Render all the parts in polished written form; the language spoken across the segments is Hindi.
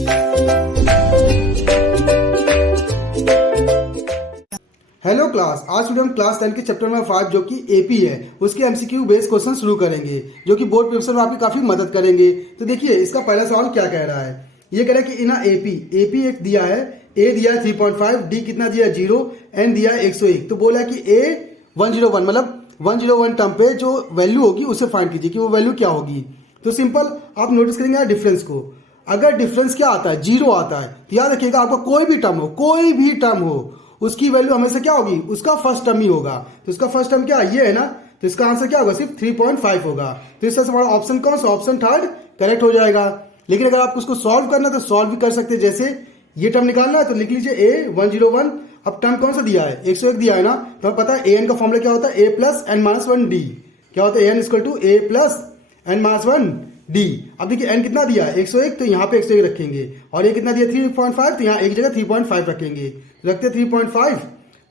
हेलो क्लास, आज वीडियो हम क्लास 10 के चैप्टर नंबर 5 जो कि एपी है उसके एमसीक्यू बेस्ड क्वेश्चन शुरू करेंगे जो कि बोर्ड पेपर में आपकी काफी मदद करेंगे। तो देखिए इसका पहला सवाल क्या कह रहा है। ये कह रहा है कि इन एपी एक दिया है, ए दिया है 3.5, डी कितना दिया है 0, एन दिया है 101। तो बोला कि ए 101 मतलब 101 टर्म पे जो वैल्यू होगी उसे फाइंड कीजिए कि वो वैल्यू क्या होगी। तो सिंपल आप नोटिस करेंगे डिफरेंस को। अगर डिफरेंस क्या आता है, 0 आता है, तो याद रखिएगा आपका कोई भी टर्म हो उसकी वैल्यू हमेशा क्या होगी, उसका फर्स्ट टर्म ही होगा। तो उसका फर्स्ट टर्म क्या है, ये है ना, तो इसका आंसर क्या होगा, सिर्फ 3.5 होगा। तो इससे हमारा ऑप्शन कौन सा, ऑप्शन थर्ड करेक्ट हो जाएगा। लेकिन अगर आपको उसको सॉल्व करना है तो सॉल्व भी कर सकते हैं। जैसे ये टर्म निकालना है तो लिख लीजिए ए 101। अब टर्म कौन सा दिया है, 101 दिया है ना, तो हमें पता है ए एन का फॉर्मूला क्या होता है, A plus N minus 1 D. क्या होता है, A N equal to A plus N minus 1 D. अब देखिए एन कितना दिया है 101, तो यहाँ पे 101 रखेंगे, और ये कितना दिया 3.5, तो यहाँ एक जगह 3.5 रखेंगे। रखते 3.5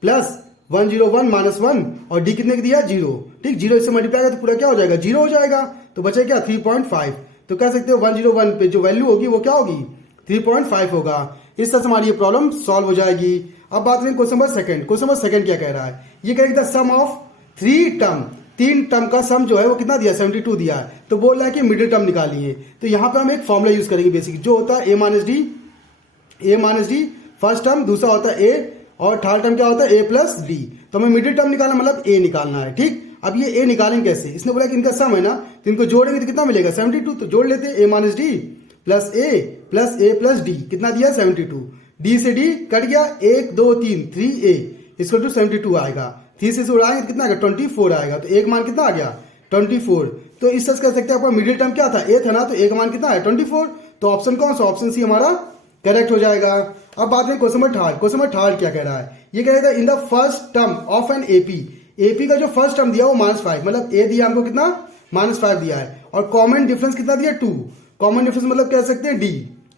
प्लस 101 माइनस 1, और डी कितने दिया 0। ठीक, 0 इससे मल्टीप्लाई करें तो पूरा क्या हो जाएगा, 0 हो जाएगा। तो बचा क्या 3.5। तो कह सकते हो 101 पे जो वैल्यू होगी वो क्या होगी, 3.5 होगा। इस तरह से हमारी ये प्रॉब्लम सॉल्व हो जाएगी। अब बात करें question number second. Question number second क्या कह रहा है, ये कह रहा है सम ऑफ 3 टर्म का सम जो है वो कितना दिया, 72 दिया है। तो बोल रहा है कि मिडिल टर्म निकालिए। तो यहाँ पे हम एक फॉर्मूला यूज करेंगे बेसिक, जो होता है ए माइनस डी फर्स्ट टर्म, दूसरा होता है ए, और थर्ड टर्म क्या होता है ए प्लस डी। तो हमें मिडिल टर्म निकालना मतलब ए निकालना है। ठीक, अब ये ए निकालेंगे कैसे, इसने बोला कि इनका सम है ना, तो इनको जोड़ेंगे तो कितना मिलेगा 72। तो जोड़ लेते हैं ए माइनस डी प्लस ए प्लस डी, कितना दिया 72। डी से डी कट गया, 1 2 3 3a इक्वल टू 72 आएगा। 3 से उड़ाएंगे तो कितना आएगा 24 आएगा। तो एक मान कितना आ गया 24। तो इस तरह से कह सकते हैं आपका मिडिल टर्म क्या था, ए था ना, तो एक मान कितना है 24। तो ऑप्शन कौन सा, ऑप्शन सी हमारा करेक्ट हो जाएगा। अब बात करें question number third. Question number third क्या कह रहा है, ये कह रहा है in the first term of an AP का जो फर्स्ट टर्म दिया वो -5, मतलब ए दिया हमको कितना -5 दिया है, और कॉमन डिफरेंस कितना दिया 2। कॉमन डिफरेंस मतलब कह सकते हैं डी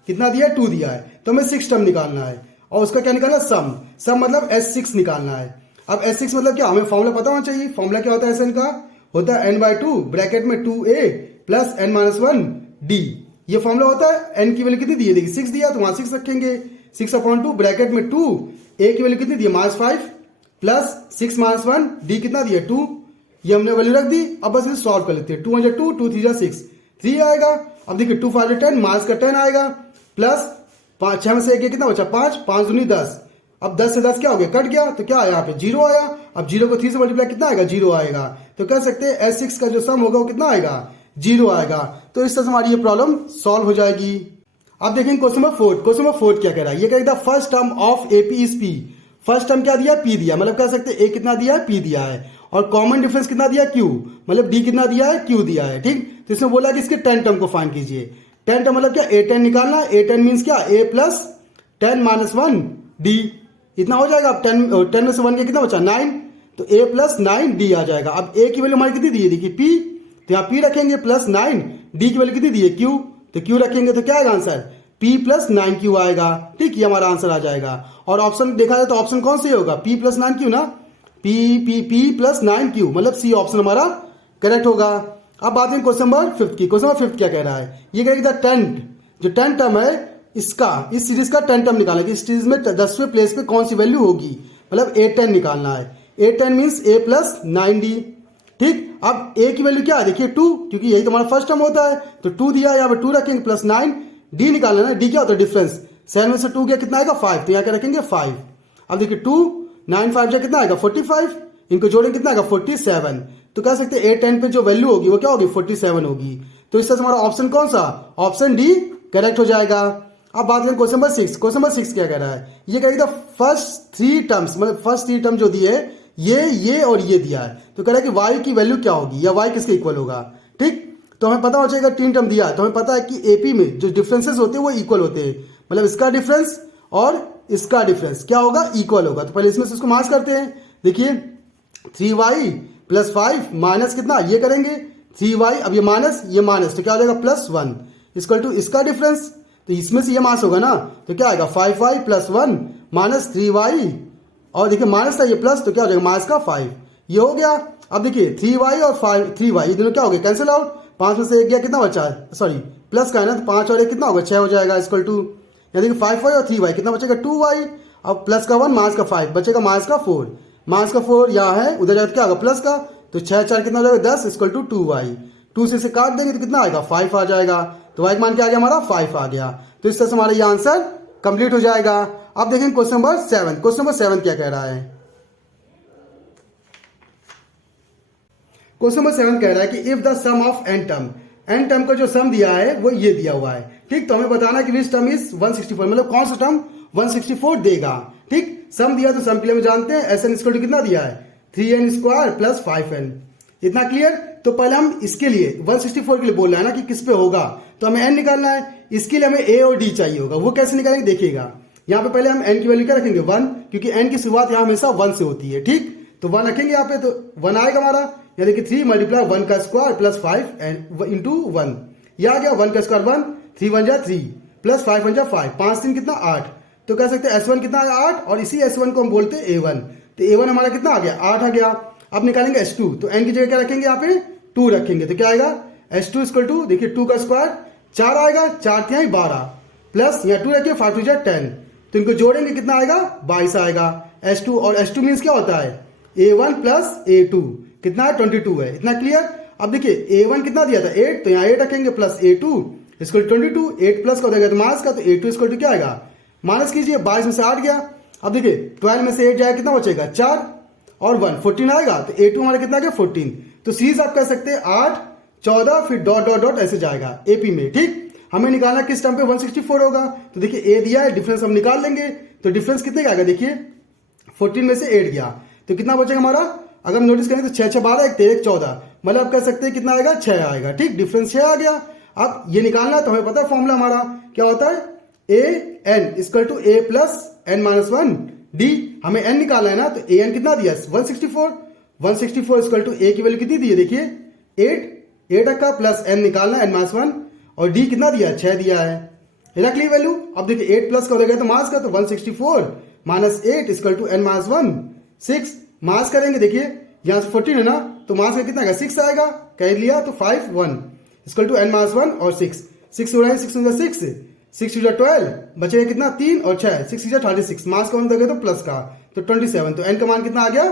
कितना दिया 2 दिया है। तो हमें 6 टर्म निकालना है, और उसका क्या निकालना, सम मतलब S6 निकालना है। अब S6 मतलब क्या, हमें फॉर्मूला पता होना चाहिए। फॉर्मूला क्या होता है SN का, होता है n/2 ब्रैकेट में 2a plus n minus 1 D. ये फॉर्मूला होता है। n की वैल्यू कितनी दी है, देखिए 6 दिया तो वहां 6 रखेंगे, 6/2 ब्रैकेट में 2, a की वैल्यू कितनी दी है -5 प्लस 6 माइनस 1 डी कितना दिया 2। ये हमने वैल्यू रख दी। अब बस इसे सॉल्व कर लेते हैं। 2 × 2 2 3 6 3 आएगा। अब देखिए 2 5 10 माइनस का 10 आएगा, प्लस 5 6 में से 1 कितना बचा 5 5 दूनी 10। अब 10 से 10 क्या हो गया, कट गया, तो क्या आया यहाँ पे 0 आया। अब 0 को 3 से मल्टीप्लाई कितना आएगा 0 आएगा। तो कह सकते हैं S6 का जो सम होगा वो कितना आएगा 0 आएगा। तो इस तरह से हमारी ये प्रॉब्लम सॉल्व हो जाएगी। अब देखेंगे क्वेश्चन नंबर 4। क्वेश्चन नंबर 4 क्या कह रहा है, ये कह रहा है first term of AP is P. First term क्या दिया, पी दिया, मतलब कह सकते हैं ए कितना दिया है, पी दिया है, और कॉमन डिफरेंस कितना दिया क्यू, मतलब डी कितना दिया है, क्यू दिया है। ठीक, तो इसमें बोला कि इसके 10 टर्म को फाइंड कीजिए। 10 टर्म मतलब क्या, a10 निकालना। a10 मीन्स क्या, a प्लस 10 माइनस 1 डी, इतना हो जाएगा। अब 10 में से 1 के कितना बचा 9, तो a प्लस 9 डी आ जाएगा। अब a की वैल्यू हमारी कितनी दी है, देखिए p, तो यहाँ p रखेंगे प्लस 9, डी की वैल्यू कितनी दी है q, तो q रखेंगे तो क्या आएगा आंसर, p प्लस 9q आएगा। ठीक, ये हमारा आंसर आ जाएगा। और ऑप्शन देखा जाए तो ऑप्शन कौन से होगा, p प्लस 9q ना, p प्लस 9q मतलब सी ऑप्शन हमारा करेक्ट होगा। अब बात करें क्वेश्चन नंबर 5 की। क्वेश्चन नंबर 5 क्या कह रहा है, ये कह रहा है जो 10 टर्म है इसका, इस सीरीज का 10 टर्म निकालना है। इस सीरीज में 10वें प्लेस पे कौन सी वैल्यू होगी, मतलब a10 निकालना है। a10 means a plus 9d। ठीक, अब a की वैल्यू क्या है, देखिए 2, क्योंकि यही तुम्हारा फर्स्ट टर्म होता है, तो 2 दिया, यहाँ पे 2 रखेंगे प्लस 9, d निकालना है। d क्या होता है, डिफरेंस। 7 में से 2 गया कितना आएगा 5, तो यहाँ क्या रखेंगे 5। अब देखिए 2 9 5 कितना आएगा 45, इनको जोड़ेंगे कितना आएगा 47। तो कह सकते हैं a10 पे जो वैल्यू होगी वो क्या होगी 47 होगी। तो इस तरह से हमारा ऑप्शन कौन सा, ऑप्शन डी करेक्ट हो जाएगा। अब बात करें क्वेश्चन नंबर 6। क्वेश्चन नंबर 6 क्या कह रहा है, ये कह रहा है फर्स्ट 3 टर्म्स, मतलब फर्स्ट 3 टर्म जो दिए ये और ये दिया है, तो कह रहा है कि y की वैल्यू क्या होगी, या y किसके इक्वल होगा। ठीक, तो हमें पता हो जाएगा 3 टर्म दिया है, तो हमें पता है कि एपी में जो डिफरेंसेस होते हैं वो इक्वल होते हैं, मतलब इसका डिफरेंस और इसका डिफरेंस क्या होगा, इक्वल होगा। तो पहले इसमें से इसको मार्क्स करते हैं। देखिए 3y प्लस 5 माइनस कितना, ये करेंगे 3y, अब ये माइनस तो क्या हो जाएगा +1 इक्वल टू इसका डिफरेंस, तो इसमें से ये माइनस होगा ना, तो क्या आएगा 5y प्लस 1 माइनस 3y, और देखिए माइनस था ये प्लस, तो क्या हो जाएगा माइनस का 5, ये हो गया। अब देखिए 3y और 3y ये दोनों क्या हो गए, कैंसिल आउट। 5 में से 1 गया, कितना बचा है, सॉरी प्लस का है ना, तो 5 और 1 कितना होगा 6 हो जाएगा इक्वल टू यहाँ देखिए 5y और 3y, कितना बचेगा 2y। अब प्लस का 1 माइनस का 5 बचेगा माइनस का 4, माइनस का 4 यहाँ है, उधर जाकर क्या होगा प्लस का, तो 6 4 कितना हो जाएगा 10 इक्वल टू 2y। 2 से इसे काट देंगे तो कितना आएगा 5 आ जाएगा। तो y मान के आ गया हमारा 5 आ गया। तो इस तरह से हमारा ये आंसर कंप्लीट हो जाएगा। अब देखेंगे क्वेश्चन नंबर 7। क्वेश्चन नंबर 7 क्या कह रहा है। क्वेश्चन नंबर 7 कह रहा है कि if the sum of n term का जो सम दिया है वो ये दिया हुआ है। ठीक, तो हमें बताना है कि विच टर्म इज 164, मतलब कौन सा टर्म 164 देगा। ठीक, सम दिया तो सम के लिए हम जानते हैं एस एन स्क्वायर टू कितना दिया है 3n स्क्वायर प्लस 5n। इतना क्लियर। तो पहले हम इसके लिए 164 के लिए बोल रहा है ना कि किस पे होगा, तो हमें n निकालना है। इसके लिए हमें a और d चाहिए होगा। वो कैसे निकालेंगे देखिएगा। यहाँ पे पहले हम n की वैल्यू क्या रखेंगे 1, क्योंकि n की शुरुआत यहाँ हमेशा 1 से होती है। ठीक, तो 1 रखेंगे यहाँ पे, तो 1 आएगा हमारा, यानी कि 3 मल्टीप्लाई 1 का स्क्वायर प्लस 5 इंटू 1, यह आ गया 1 का स्क्वायर 1, 3 1 जा 3 प्लस 5 1 जा 5, 5 3 कितना 8। तो कह सकते हैं S1 कितना आया 8, और इसी S1 को हम बोलते हैं A1। तो A1 हमारा कितना आ गया 8 आ गया। अब निकालेंगे S2, तो n की जगह क्या रखेंगे यहाँ पे 2 रखेंगे, तो क्या आएगा S2 इक्वल टू, देखिए 2 का स्क्वायर 4 आएगा, 4 3 12 प्लस यहाँ 2 रखिए 5 2 जा 10, तो इनको जोड़ेंगे कितना आएगा 22 आएगा। S2 और S2 मीन्स क्या होता है A1 प्लस A2, कितना है 22 है। इतना क्लियर। अब देखिए A1 कितना दिया था 8, तो यहाँ 8 रखेंगे प्लस A2 इक्वल 22, 8 प्लस का हो जाएगा तो माइनस का, तो A2 इक्वल टू क्या आएगा माइनस कीजिए, 22 में से 8 गया। अब देखिए 12 में से 8 जाएगा कितना बचेगा 4 और 1 14 आएगा, तो A2 हमारा कितना आ गया 14। तो सीरीज आप कह सकते हैं 8 14 फिर डॉट डॉट डॉट ऐसे जाएगा AP में। ठीक, हमें निकालना किस टर्म पे 164 होगा, तो देखिए A दिया है, डिफरेंस हम निकाल लेंगे। तो डिफरेंस कितने का आएगा, देखिए 14 में से 8 गया, तो कितना बचेगा हमारा, अगर हम नोटिस करें तो 6 6 12 1 13 14, मतलब आप कह सकते हैं कितना आएगा 6 आएगा। ठीक, डिफरेंस 6 आ गया। अब ये निकालना है तो हमें पता है फॉर्मूला हमारा क्या होता है an equal to a plus n minus 1 d। हमें n निकालना है ना, तो an कितना दिया 164 इक्वल टू a की वैल्यू कितनी दी है, देखिए 8 का प्लस n निकालना है n माइनस 1, और d कितना दिया 6 दिया है, रख ली वैल्यू। अब देखिए 8 प्लस का हो जाएगा तो माइनस का, तो 164 minus 8 equal to n minus 1 6, minus करेंगे देखिए यहाँ से 14 है ना, तो माइनस का कितना आएगा 6 आएगा, कह लिया, तो 5 1 इक्वल टू n माइनस 1 और 6 6 हो रहा है, 6 टू 12 बचेगा कितना 3 और 6 6 जा 36, माइनस का 1 देगा तो प्लस का, तो 27, तो n का मान कितना आ गया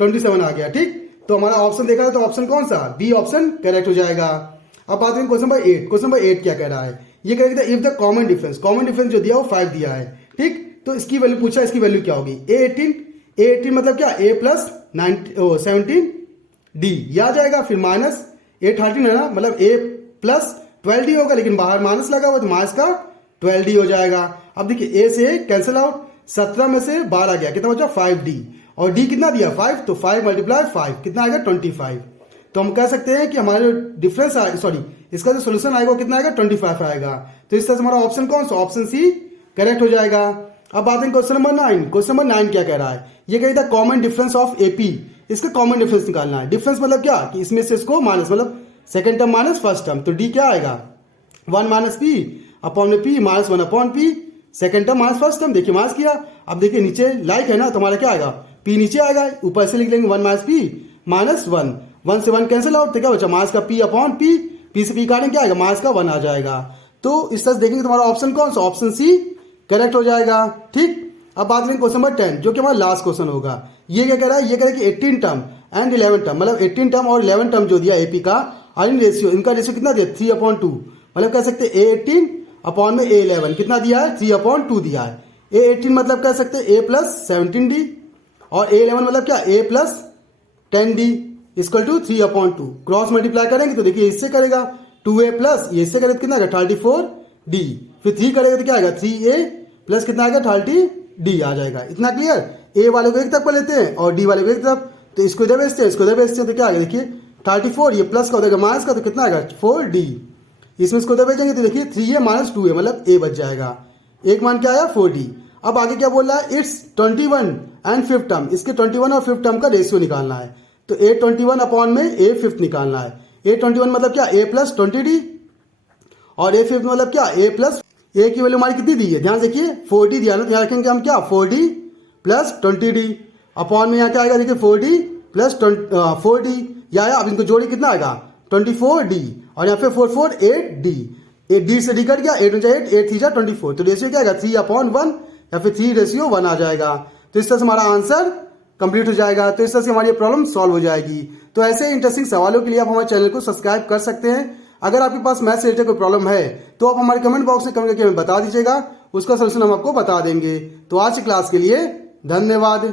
27 आ गया। ठीक, तो हमारा ऑप्शन देखा तो ऑप्शन कौन सा बी ऑप्शन करेक्ट हो जाएगा। अब बात करें क्वेश्चन नंबर 8। क्वेश्चन नंबर 8 क्या कह रहा है, ये कह रहा है इफ द कॉमन डिफरेंस जो दिया वो 5 दिया है। ठीक, तो इसकी वैल्यू पूछा, इसकी वैल्यू क्या होगी A18 मतलब क्या a प्लस 17 d, ये आ जाएगा, फिर माइनस A13 है ना, मतलब a प्लस 12d होगा, लेकिन बाहर माइनस लगा हुआ तो माइनस का 12d हो जाएगा। अब देखिए a से कैंसिल आउट, 17 में से 12 गया, कितना बचा 5d, और d कितना दिया 5, तो 5 मल्टीप्लाई 5 कितना आएगा 25। तो हम कह सकते हैं कि हमारा जो डिफरेंस इसका जो सोल्यूशन आएगा वो कितना आएगा 25 आएगा। तो इस तरह से हमारा ऑप्शन कौन सा, ऑप्शन सी करेक्ट हो जाएगा। अब बात करें क्वेश्चन नंबर 9। क्वेश्चन नंबर 9 क्या कह रहा है, ये कह रहा है कॉमन डिफरेंस ऑफ AP, इसका कॉमन डिफरेंस निकालना है। डिफरेंस मतलब क्या कि इसमें से इसको माइनस, मतलब second term minus first term, तो d क्या आएगा 1 माइनस p अपॉन में p minus 1 upon p, second term minus first term, देखिए माइनस किया। अब देखिए नीचे लाइक है ना, तो हमारा क्या आएगा p नीचे आएगा, ऊपर से लिख लेंगे 1 माइनस p माइनस 1 से 1 कैंसिल आउट, तो क्या बचा माइनस का p अपॉन p से p काटेंगे क्या आएगा माइनस का 1 आ जाएगा। तो इस तरह से देखेंगे तुम्हारा ऑप्शन कौन सा, ऑप्शन सी करेक्ट हो जाएगा। ठीक, अब बात करें क्वेश्चन नंबर 10 जो कि हमारा लास्ट क्वेश्चन होगा। ये क्या कह रहा है, ये कह रहा है कि 18 टर्म एंड 11 टर्म, मतलब 18 टर्म और 11 टर्म जो दिया AP का आर इन रेशियो, इनका रेशियो कितना दिया 3/2, मतलब कह सकते हैं A18 अपॉन में A11 कितना दिया है 3/2 दिया है। A18 मतलब कह सकते हैं A प्लस 17d, और A11 मतलब क्या A plus 10d equal to 3/2। Cross multiply करेंगे तो देखिए इससे करेगा 2A प्लस ये इससे करेगा तो कितना आएगा 34d, फिर 3 करेगा तो क्या आएगा 3A प्लस कितना आएगा 30d आ जाएगा। इतना क्लियर। A वाले को एक तरफ पर लेते हैं और D वाले को एक तरफ, तो इसको इधर भेजते हैं इसको इधर भेजते हैं, तो क्या आएगा देखिए 34, ये प्लस का हो जाएगा माइनस का, तो कितना आएगा 4d, इसमें इसको इधर भेजेंगे तो देखिए 3A माइनस 2A मतलब A बच जाएगा, एक मान क्या आया 4d। अब आगे क्या बोल रहा है, इट्स 21 एंड 5th टर्म, इसके 21 और 5th टर्म का रेशियो निकालना है। तो A21 अपॉन में A5 निकालना है। A21 मतलब क्या A प्लस 20d, और A5 मतलब क्या A प्लस, A की वैल्यू हमारी कितनी दी है ध्यान देखिए 4d दिया ना, तो यहाँ रखेंगे हम क्या 4d प्लस 20d अपॉन में यहाँ क्या आएगा देखिए 4d प्लस 4d, या अब इनको जोड़ी कितना आएगा 24d, और यहाँ पे 4 4 8d, 8 डी से डी कट गया, 8 8 8 3 24, तो रेशियो क्या आएगा 3/1 या फिर 3:1 आ जाएगा। तो इस तरह से हमारा आंसर कंप्लीट हो जाएगा। तो इस तरह से हमारी प्रॉब्लम सॉल्व हो जाएगी। तो ऐसे इंटरेस्टिंग सवालों के लिए आप हमारे चैनल को सब्सक्राइब कर सकते हैं। अगर आपके पास मैथ से रिलेटेड कोई प्रॉब्लम है तो आप हमारे कमेंट बॉक्स में कमेंट करके हमें बता दीजिएगा, उसका सोल्यूशन हम आपको बता देंगे। तो आज की क्लास के लिए धन्यवाद।